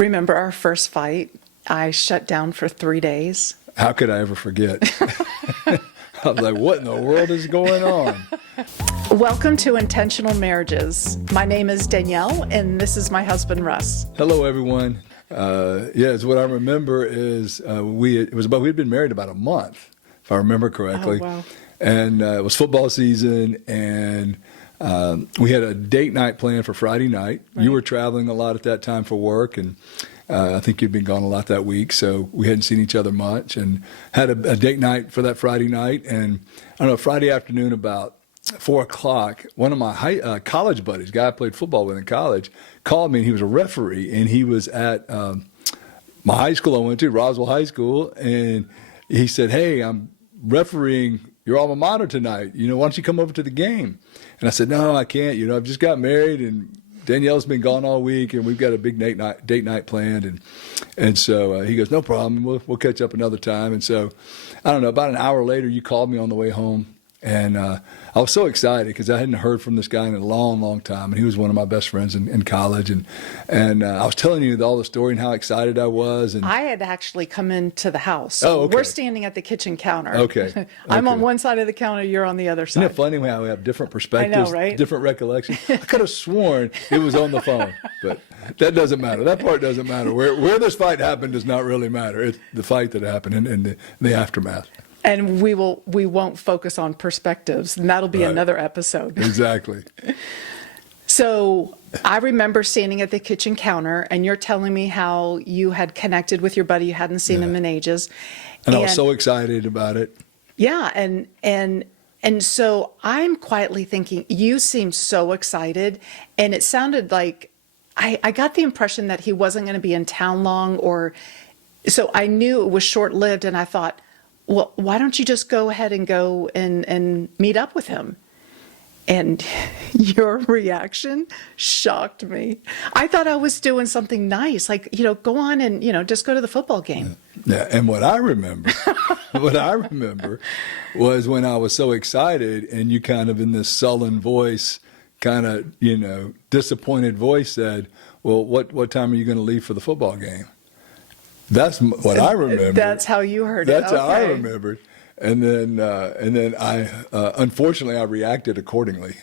Remember our first fight? I shut down for 3 days. How could I ever forget? I was like, what in the world is going on? Welcome to Intentional Marriages. My name is Danielle, and this is my husband, Russ. Hello, everyone. Yes, what I remember is we'd been married about a month, if I remember correctly. Oh, wow. And it was football season, and we had a date night planned for Friday night. Right. You were traveling a lot at that time for work, and I think you'd been gone a lot that week, so we hadn't seen each other much, and had a date night for that Friday night. And I don't know, Friday afternoon about 4 o'clock, one of my college buddies, guy I played football with in college, called me, and he was a referee, and he was at my high school I went to, Roswell High School, and he said, "Hey, I'm refereeing your alma mater tonight. Why don't you come over to the game?" And I said, "No, I can't. I've just got married, and Danielle's been gone all week, and we've got a big date night planned." And so he goes, "No problem. We'll catch up another time." And so, I don't know, about an hour later, you called me on the way home. And I was so excited because I hadn't heard from this guy in a long, long time. And he was one of my best friends in college. And I was telling you all the story and how excited I was. And I had actually come into the house. So We're standing at the kitchen counter. Okay. I'm on one side of the counter, you're on the other side. Isn't it funny how we have different perspectives, I know, right? different recollections? I could have sworn it was on the phone, but that doesn't matter. That part doesn't matter. Where this fight happened does not really matter. It's the fight that happened and the aftermath. And we won't focus on perspectives, and that'll be another episode. Exactly. So I remember standing at the kitchen counter, and you're telling me how you had connected with your buddy. You hadn't seen him in ages. And I was so excited about it. Yeah, and so I'm quietly thinking, you seem so excited, and it sounded like I got the impression that he wasn't going to be in town long, so I knew it was short-lived, and I thought, well, why don't you just go ahead and go and meet up with him? And your reaction shocked me. I thought I was doing something nice, like, go on and, just go to the football game. Yeah, and what I remember was when I was so excited and you kind of in this sullen voice, kind of, disappointed voice said, "Well, what time are you going to leave for the football game?" That's what I remember. That's how you heard it. That's how I remembered. And then I, unfortunately, I reacted accordingly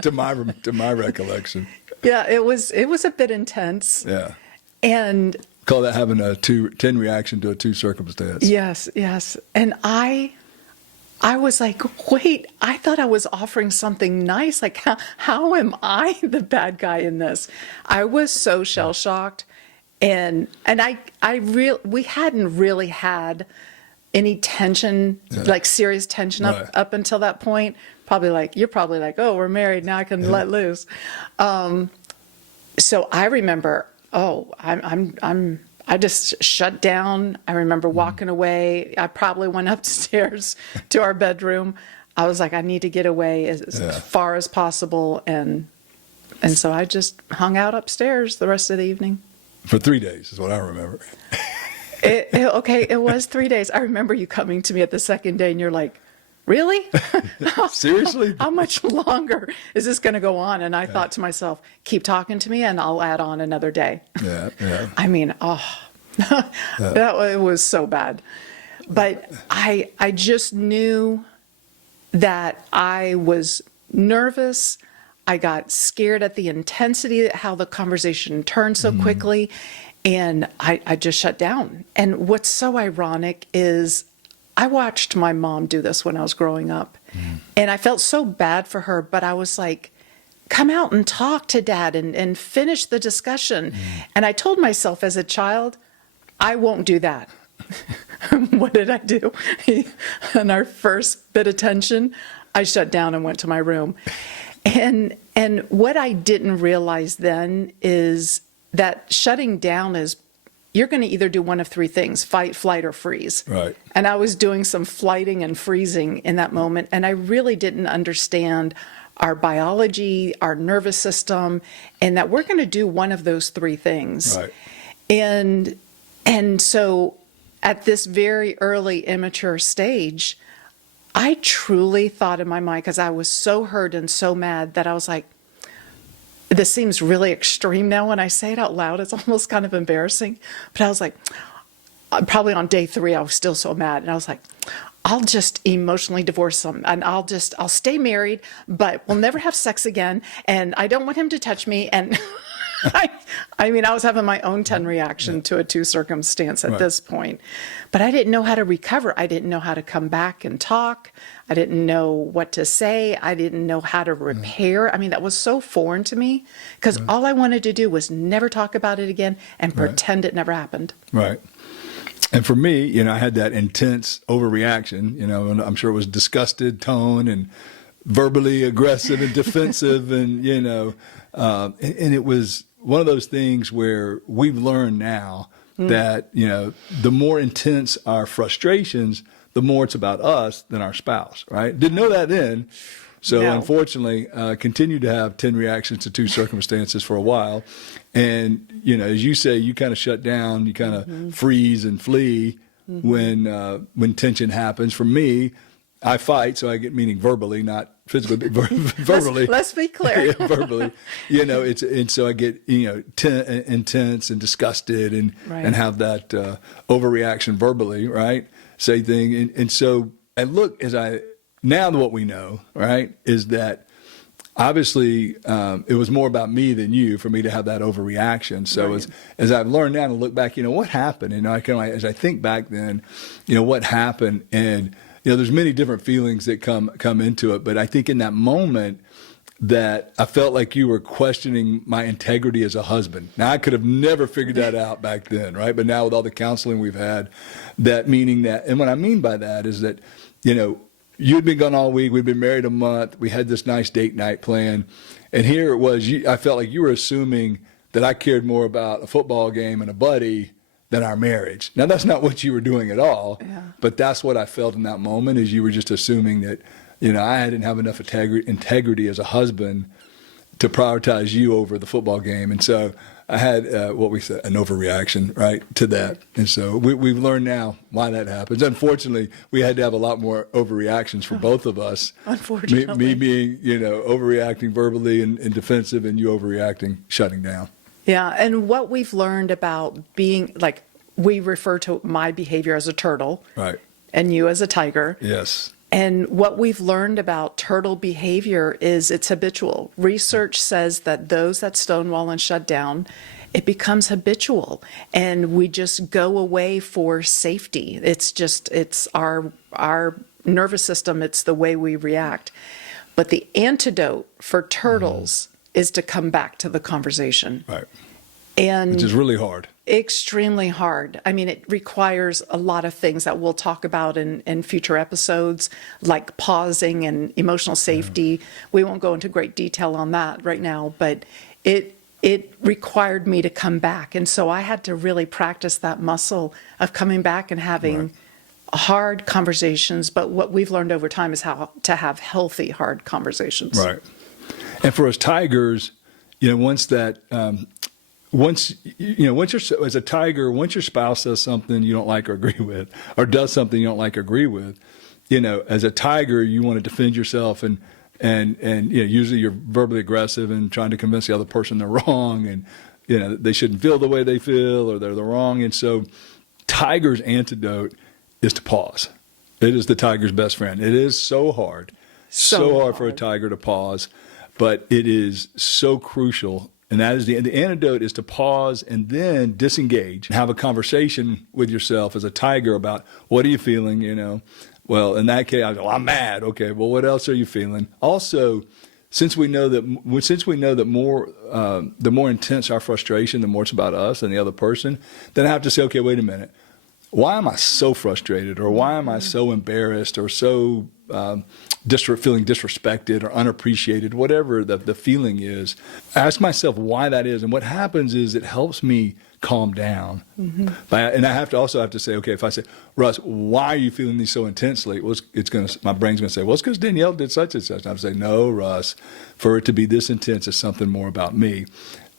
to my recollection. Yeah, it was a bit intense. Yeah. And call that having a 10 reaction to a 2 circumstance. Yes. And I was like, wait, I thought I was offering something nice. Like, how am I the bad guy in this? I was so shell-shocked. And we hadn't really had any tension, like serious tension up until that point. You're probably like, oh, we're married now, I can let loose. So I remember, I just shut down. I remember walking away. I probably went upstairs to our bedroom. I was like, I need to get away as far as possible, and so I just hung out upstairs the rest of the evening. For 3 days is what I remember. It was 3 days. I remember you coming to me at the second day, and you're like, really? Seriously? How much longer is this going to go on? And I thought to myself, keep talking to me, and I'll add on another day. Yeah. I mean, it was so bad. But I just knew that I was nervous. I got scared at the intensity, how the conversation turned so quickly, and I just shut down. And what's so ironic is I watched my mom do this when I was growing up, and I felt so bad for her, but I was like, come out and talk to Dad and finish the discussion. And I told myself as a child, I won't do that. What did I do? On our first bit of tension, I shut down and went to my room. And what I didn't realize then is that shutting down is, you're going to either do one of 3 things: fight, flight, or freeze. Right. And I was doing some flighting and freezing in that moment, and I really didn't understand our biology, our nervous system, and that we're going to do one of those 3 things. Right. And so at this very early immature stage, I truly thought in my mind, because I was so hurt and so mad, that I was like, this seems really extreme now when I say it out loud. It's almost kind of embarrassing. But I was like, probably on day 3, I was still so mad. And I was like, I'll just emotionally divorce him and I'll stay married, but we'll never have sex again. And I don't want him to touch me. And I mean, I was having my own 10 reaction to a 2 circumstance at this point, but I didn't know how to recover. I didn't know how to come back and talk. I didn't know what to say. I didn't know how to repair. I mean, that was so foreign to me because all I wanted to do was never talk about it again and pretend it never happened. Right. And for me, you know, I had that intense overreaction, you know, and I'm sure it was disgusted tone and verbally aggressive and defensive and, you know, and it was one of those things where we've learned now that, you know, the more intense our frustrations, the more it's about us than our spouse, right? Didn't know that then. So unfortunately, continued to have 10 reactions to 2 circumstances for a while. And, you know, as you say, you kind of shut down, you kind of freeze and flee when tension happens. For me, I fight, so I get meaning verbally, not physically, but verbally. Let's be clear. Yeah, verbally, you know, and so I get, you know, intense and disgusted and have that overreaction verbally, right? Say thing. And so I look now what we know, right, is that obviously it was more about me than you for me to have that overreaction. So as I've learned now to look back, you know, what happened? And as I think back then, you know, what happened? And, you know, there's many different feelings that come into it. But I think in that moment that I felt like you were questioning my integrity as a husband. Now, I could have never figured that out back then, right? But now with all the counseling we've had, that meaning that, and what I mean by that is that, you know, you'd been gone all week. We'd been married a month. We had this nice date night plan. And here it was, I felt like you were assuming that I cared more about a football game and a buddy than our marriage. Now, that's not what you were doing at all. Yeah. But that's what I felt in that moment is you were just assuming that, you know, I didn't have enough integrity as a husband to prioritize you over the football game. And so I had what we said, an overreaction, right, to that. And so we've learned now why that happens. Unfortunately, we had to have a lot more overreactions for both of us. Unfortunately. Me being, you know, overreacting verbally and defensive, and you overreacting, shutting down. Yeah, and what we've learned about being, like, we refer to my behavior as a turtle. Right. And you as a tiger. Yes. And what we've learned about turtle behavior is it's habitual. Research says that those that stonewall and shut down, it becomes habitual. And we just go away for safety. It's our nervous system. It's the way we react. But the antidote for turtles is to come back to the conversation. Right. And which is really hard. Extremely hard. I mean, it requires a lot of things that we'll talk about in future episodes, like pausing and emotional safety. We won't go into great detail on that right now, but it required me to come back. And so I had to really practice that muscle of coming back and having hard conversations. But what we've learned over time is how to have healthy, hard conversations. Right. And for us tigers, you know, once you're as a tiger, once your spouse says something you don't like or agree with, or does something you don't like or agree with, you know, as a tiger, you want to defend yourself and you know, usually you're verbally aggressive and trying to convince the other person they're wrong and, you know, they shouldn't feel the way they feel or they're the wrong. And so tiger's antidote is to pause. It is the tiger's best friend. It is so hard, so hard for a tiger to pause, but it is so crucial. And that is the antidote is to pause and then disengage and have a conversation with yourself as a tiger about what are you feeling, you know. Well, in that case, I'm mad. Okay, well, what else are you feeling? Also, since we know that more the more intense our frustration, the more it's about us and the other person, then I have to say, okay, wait a minute. Why am I so frustrated, or why am I so embarrassed, or so feeling disrespected or unappreciated, whatever the feeling is? Ask myself why that is, and what happens is it helps me calm down. And I have to say, okay, if I say, Russ, why are you feeling these so intensely? Well, my brain's going to say, well, it's because Danielle did such and such. And I would say, no, Russ, for it to be this intense is something more about me.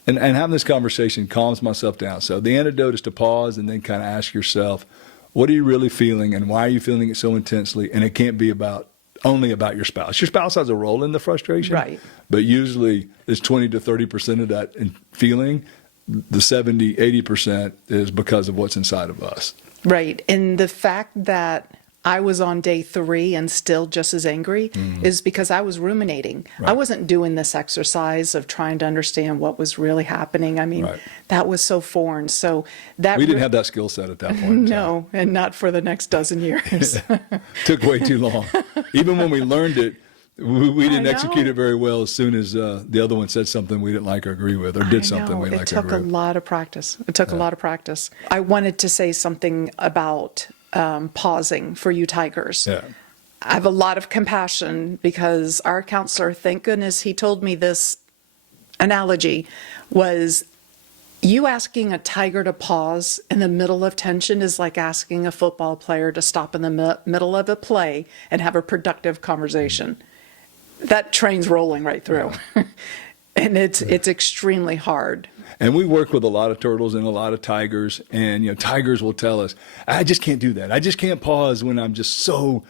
And having this conversation calms myself down. So the antidote is to pause and then kind of ask yourself, what are you really feeling and why are you feeling it so intensely? And it can't be about only about your spouse. Your spouse has a role in the frustration, Right. but usually it's 20 to 30% of that feeling. The 70, 80% is because of what's inside of us. Right. And the fact that I was on day 3 and still just as angry is because I was ruminating. I Right. wasn't doing this exercise of trying to understand what was really happening. I mean, Right. that was so foreign. So that We didn't have that skill set at that point in time. no, and not for the next dozen years. Took way too long. Even when we learned it, we didn't know. execute it very well as soon as the other one said something we didn't like or agree with, or I did something know. we It like or took agree a with. lot of practice. It took a lot of practice. I wanted to say something about pausing for you Tigers. Yeah. I have a lot of compassion because our counselor, thank goodness he told me this analogy, was you asking a tiger to pause in the middle of tension is like asking a football player to stop in the middle of a play and have a productive conversation. That train's rolling right through. And it's extremely hard. And we work with a lot of turtles and a lot of tigers, and tigers will tell us, "I just can't do that. I just can't pause when I'm just so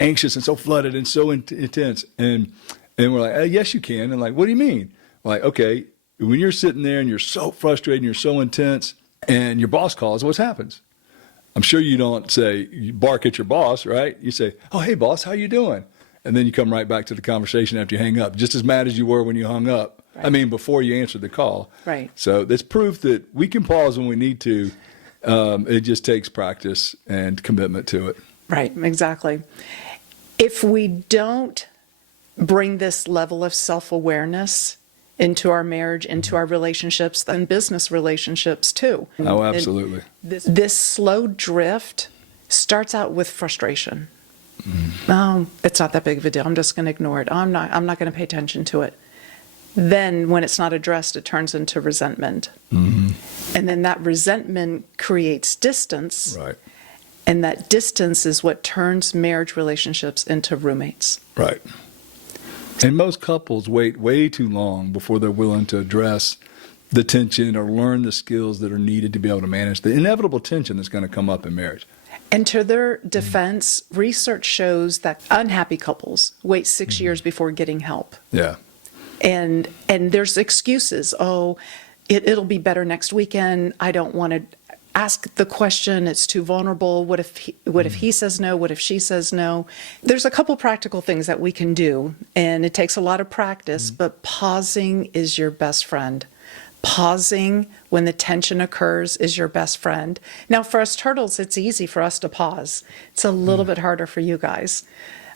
anxious and so flooded and so intense." And we're like, "Yes, you can." And like, "What do you mean?" Like, okay, when you're sitting there and you're so frustrated and you're so intense, and your boss calls, what happens? I'm sure you don't say you bark at your boss, right? You say, "Oh, hey, boss, how you doing?" And then you come right back to the conversation after you hang up, just as mad as you were when you hung up. Right. I mean, before you answered the call. Right. So that's proof that we can pause when we need to. It just takes practice and commitment to it. Right, exactly. If we don't bring this level of self-awareness into our marriage, into our relationships, and business relationships too. Oh, absolutely. This slow drift starts out with frustration. Oh, it's not that big of a deal. I'm just going to ignore it. I'm not going to pay attention to it. Then when it's not addressed, it turns into resentment. And then that resentment creates distance. Right. And that distance is what turns marriage relationships into roommates. Right. And most couples wait way too long before they're willing to address the tension or learn the skills that are needed to be able to manage the inevitable tension that's going to come up in marriage. And to their defense, research shows that unhappy couples wait 6 years before getting help. Yeah. And there's excuses. Oh, it'll be better next weekend. I don't want to ask the question. It's too vulnerable. What if he says no? What if she says no? There's a couple practical things that we can do, and it takes a lot of practice, but pausing is your best friend. Pausing when the tension occurs is your best friend. Now, for us turtles, it's easy for us to pause. It's a little bit harder for you guys.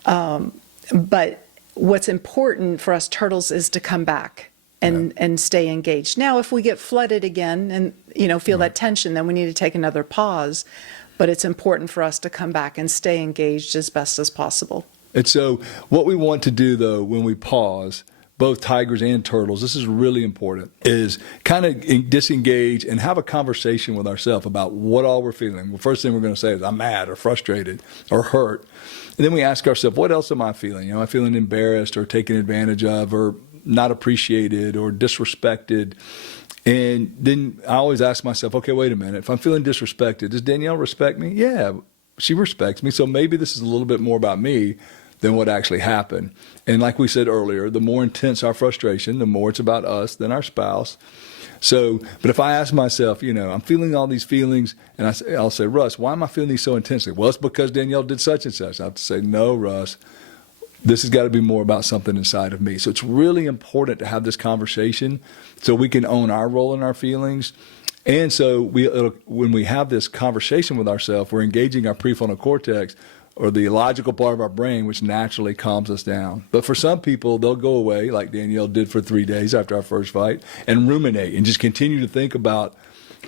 But what's important for us turtles is to come back and stay engaged. Now, if we get flooded again and feel that tension, then we need to take another pause. But it's important for us to come back and stay engaged as best as possible. And so what we want to do, though, when we pause, both tigers and turtles, this is really important, is kind of disengage and have a conversation with ourselves about what all we're feeling. The first thing we're going to say is, I'm mad or frustrated or hurt. And then we ask ourselves, what else am I feeling? Am I feeling embarrassed or taken advantage of or not appreciated or disrespected? And then I always ask myself, okay, wait a minute. If I'm feeling disrespected, does Danielle respect me? Yeah, she respects me. So maybe this is a little bit more about me than what actually happened. And like we said earlier, the more intense our frustration, the more it's about us than our spouse. So, but if I ask myself, I'm feeling all these feelings, and I'll say, Russ, why am I feeling these so intensely? Well, it's because Danielle did such and such. I have to say, no, Russ, this has got to be more about something inside of me. So it's really important to have this conversation so we can own our role in our feelings. And so when we have this conversation with ourselves, we're engaging our prefrontal cortex, or the logical part of our brain, which naturally calms us down. But for some people, they'll go away, like Danielle did for 3 days after our first fight, and ruminate and just continue to think about,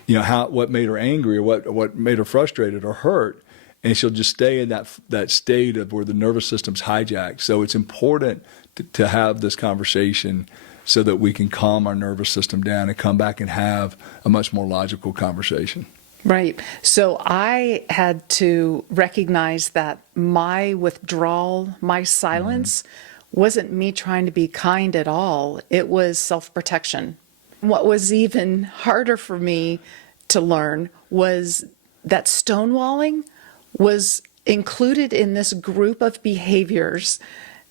what made her angry or what made her frustrated or hurt, and she'll just stay in that state of where the nervous system's hijacked. So it's important to have this conversation so that we can calm our nervous system down and come back and have a much more logical conversation. Right. So I had to recognize that my withdrawal, my silence, wasn't me trying to be kind at all. It was self-protection. What was even harder for me to learn was that stonewalling was included in this group of behaviors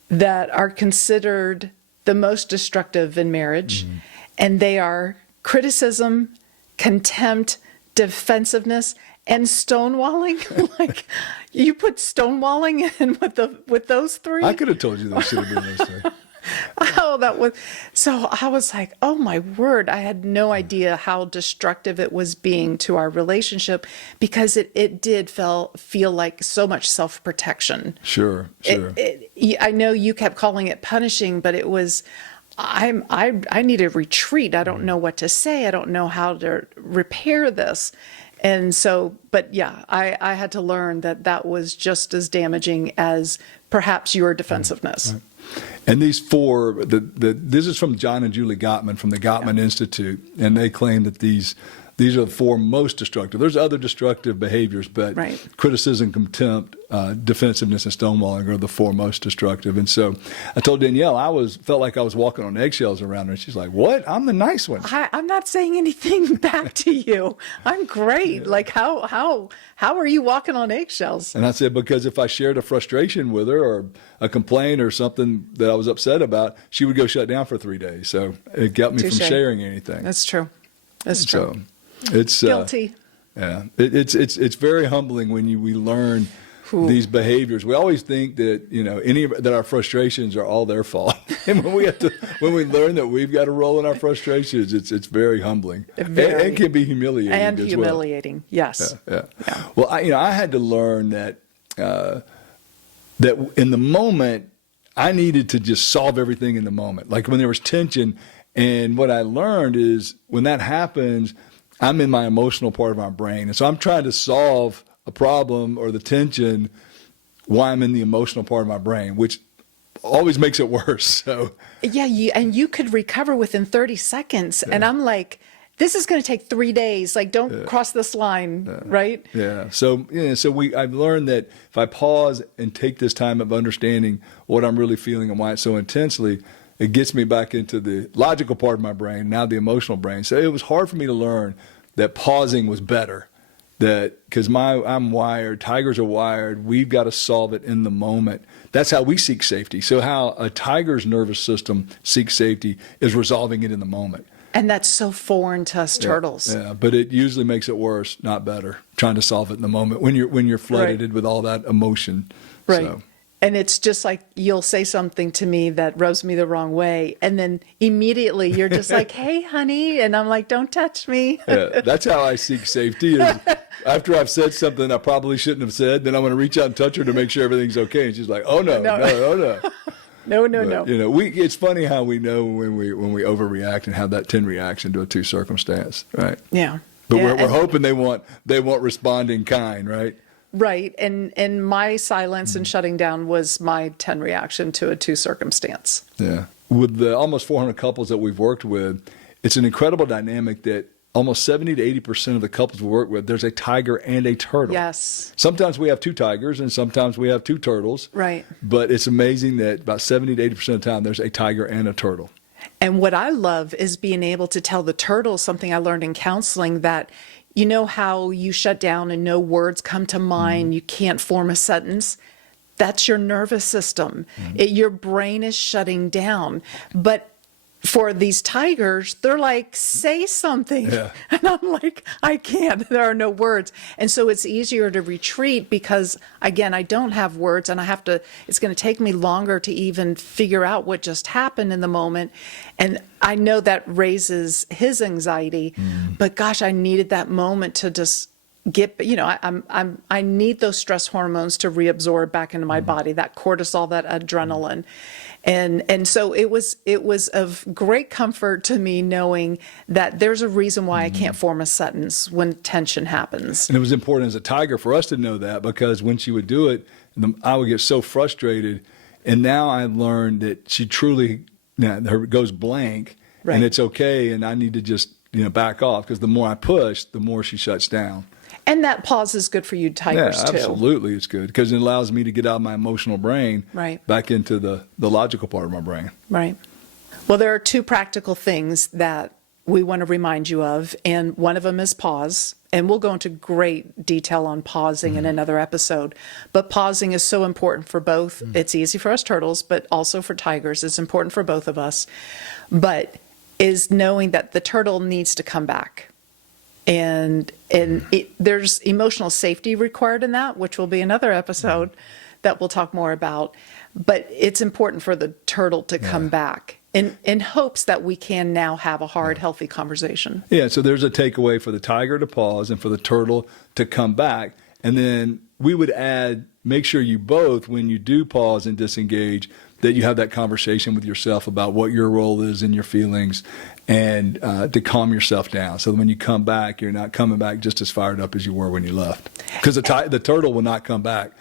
that are considered the most destructive in marriage. And they are criticism, contempt, defensiveness, and stonewalling. Like, you put stonewalling in with those three? I could have told you those should have been those three. Oh, that was, so I was like, oh my word, I had no idea how destructive it was being to our relationship, because it did feel like so much self-protection. Sure. I know you kept calling it punishing, but it was, I need a retreat. I don't know what to say. I don't know how to repair this. And so, but yeah, I had to learn that was just as damaging as perhaps your defensiveness. Right. And these four, this is from John and Julie Gottman from the Gottman Institute, and they claim that these are the four most destructive. There's other destructive behaviors, but criticism, contempt, defensiveness, and stonewalling are the four most destructive. And so I told Danielle, felt like I was walking on eggshells around her. And she's like, "What? I'm the nice one." I'm not saying anything back to you. I'm great. Yeah. Like, how are you walking on eggshells? And I said, because if I shared a frustration with her or a complaint or something that I was upset about, she would go shut down for 3 days. So it got me from sharing anything. That's true. That's true. So it's guilty. Yeah, it's very humbling when we learn these behaviors. We always think that that our frustrations are all their fault, and when we learn that we've got a role in our frustrations, it's very humbling and can be humiliating. And humiliating, yes. Yeah. Well, I had to learn that in the moment I needed to just solve everything in the moment, like when there was tension. And what I learned is when that happens, I'm in my emotional part of my brain. And so I'm trying to solve a problem or the tension while I'm in the emotional part of my brain, which always makes it worse. So yeah, you could recover within 30 seconds. Yeah. And I'm like, this is going to take 3 days. Like, don't cross this line, right? Yeah. So I've learned that if I pause and take this time of understanding what I'm really feeling and why it's so intensely, it gets me back into the logical part of my brain, now the emotional brain. So it was hard for me to learn that pausing was better. Because I'm wired, tigers are wired, we've got to solve it in the moment. That's how we seek safety. So how a tiger's nervous system seeks safety is resolving it in the moment. And that's so foreign to us turtles. Yeah, but it usually makes it worse, not better, trying to solve it in the moment when you're flooded with all that emotion. Right. So. And it's just like you'll say something to me that rubs me the wrong way. And then immediately you're just like, hey, honey. And I'm like, don't touch me. Yeah, that's how I seek safety. Is after I've said something I probably shouldn't have said, then I'm going to reach out and touch her to make sure everything's okay. And she's like, oh, no. No. It's funny how we know when we overreact and have that 10 reaction to a 2 circumstance, right? Yeah. But we're hoping they won't respond in kind, right? Right. And my silence and shutting down was my 10 reaction to a 2 circumstance. Yeah. With the almost 400 couples that we've worked with, it's an incredible dynamic that almost 70 to 80% of the couples we work with, there's a tiger and a turtle. Yes. Sometimes we have 2 tigers and sometimes we have 2 turtles. Right. But it's amazing that about 70 to 80% of the time there's a tiger and a turtle. And what I love is being able to tell the turtle something I learned in counseling, that you know how you shut down and no words come to mind, you can't form a sentence? That's your nervous system. Your brain is shutting down. But for these tigers, they're like, say something. Yeah. And I'm like, I can't. There are no words. And so it's easier to retreat because, again, I don't have words and it's going to take me longer to even figure out what just happened in the moment. And I know that raises his anxiety, but gosh, I needed that moment to just get, I need those stress hormones to reabsorb back into my body, that cortisol, that adrenaline. And so it was of great comfort to me knowing that there's a reason why I can't form a sentence when tension happens. And it was important as a tiger for us to know that, because when she would do it, I would get so frustrated. And now I learned that she truly goes blank, and it's okay. And I need to just back off, because the more I push, the more she shuts down. And that pause is good for you tigers, too. Absolutely, it's good, because it allows me to get out of my emotional brain back into the logical part of my brain. Right. Well, there are 2 practical things that we want to remind you of, and one of them is pause. And we'll go into great detail on pausing in another episode. But pausing is so important for both. It's easy for us turtles, but also for tigers. It's important for both of us. But is knowing that the turtle needs to come back. And there's emotional safety required in that, which will be another episode that we'll talk more about. But it's important for the turtle to come back in hopes that we can now have a hard, healthy conversation. Yeah, so there's a takeaway for the tiger to pause and for the turtle to come back. And then we would add, make sure you both, when you do pause and disengage, that you have that conversation with yourself about what your role is in your feelings and to calm yourself down. So when you come back, you're not coming back just as fired up as you were when you left. Because the turtle will not come back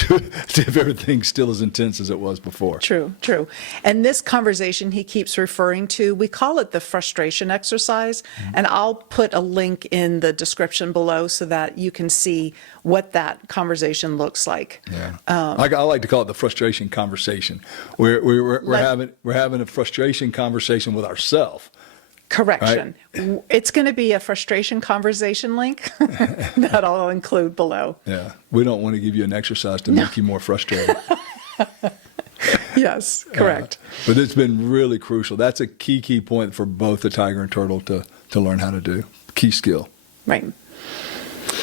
if everything's still as intense as it was before. True. And this conversation he keeps referring to, we call it the frustration exercise. And I'll put a link in the description below so that you can see what that conversation looks like. Yeah, I like to call it the frustration conversation. We're having a frustration conversation with ourselves. Correction. Right? It's going to be a frustration conversation link that I'll include below. Yeah. We don't want to give you an exercise to make you more frustrated. Yes, correct. But it's been really crucial. That's a key point for both the tiger and turtle to learn how to do. Key skill. Right.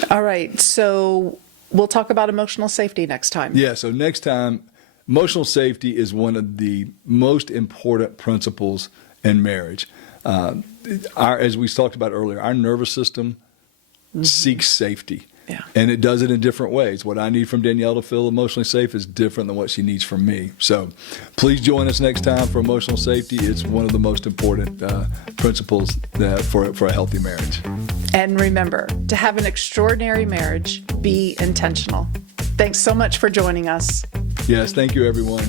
All right. So we'll talk about emotional safety next time. Yeah. So next time, emotional safety is one of the most important principles in marriage. As we talked about earlier, our nervous system seeks safety. Yeah. And it does it in different ways. What I need from Danielle to feel emotionally safe is different than what she needs from me. So please join us next time for emotional safety. It's one of the most important principles for a healthy marriage. And remember, to have an extraordinary marriage, be intentional. Thanks so much for joining us. Yes, thank you, everyone.